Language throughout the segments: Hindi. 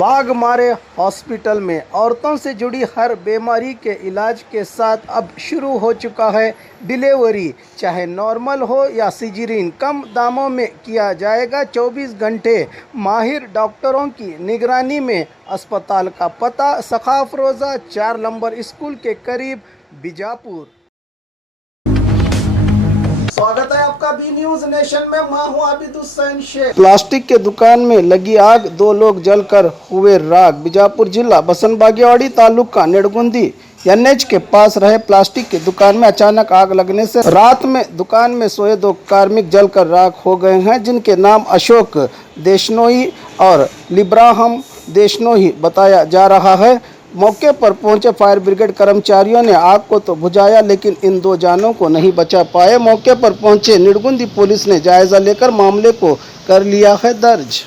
बाघ मारे हॉस्पिटल में औरतों से जुड़ी हर बीमारी के इलाज के साथ अब शुरू हो चुका है डिलीवरी। चाहे नॉर्मल हो या सिजेरियन, कम दामों में किया जाएगा। 24 घंटे माहिर डॉक्टरों की निगरानी में। अस्पताल का पता सखाफ रोज़ा 4 नंबर स्कूल के करीब, बीजापुर। स्वागत है आपका बी न्यूज नेशन में। मैं हूं आबिद हुसैन शेख। प्लास्टिक के दुकान में लगी आग, 2 लोग जलकर हुए राख। बीजापुर जिला बसंत बागेवाड़ी तालुका नेड़गुंदी एनएच के पास रहे प्लास्टिक की दुकान में अचानक आग लगने से रात में दुकान में सोए 2 कार्मिक जलकर राख हो गए हैं, जिनके नाम अशोक देशनोई और लिब्राहम देशनोई बताया जा रहा है। मौके पर पहुंचे फायर ब्रिगेड कर्मचारियों ने आग को तो बुझाया, लेकिन इन 2 जानों को नहीं बचा पाए। मौके पर पहुंचे नेड़गुंदी पुलिस ने जायजा लेकर मामले को कर लिया है दर्ज।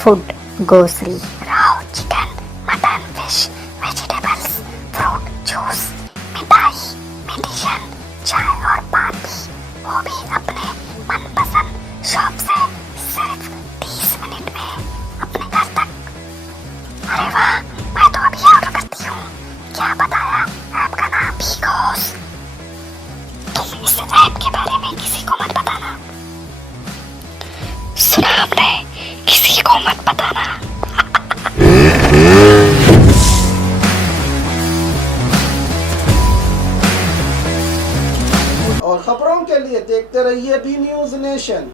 Food, grocery, raw chicken, mutton, fish, vegetables, fruit, juice, मिठाई, मेडिसिन, चाय और पानी, वो भी अपने मनपसंद शॉप से सिर्फ 30 मिनट में अपने घर तक। अरे वाह, मैं तो अभी ऑर्डर करती हूँ। क्या बताया आपका नाम? बिगोस। तुम इस ऐप के बारे में किसी को मत बताना। सुना आपने? किसी को मत बताना। और खबरों के लिए देखते रहिए बी न्यूज नेशन।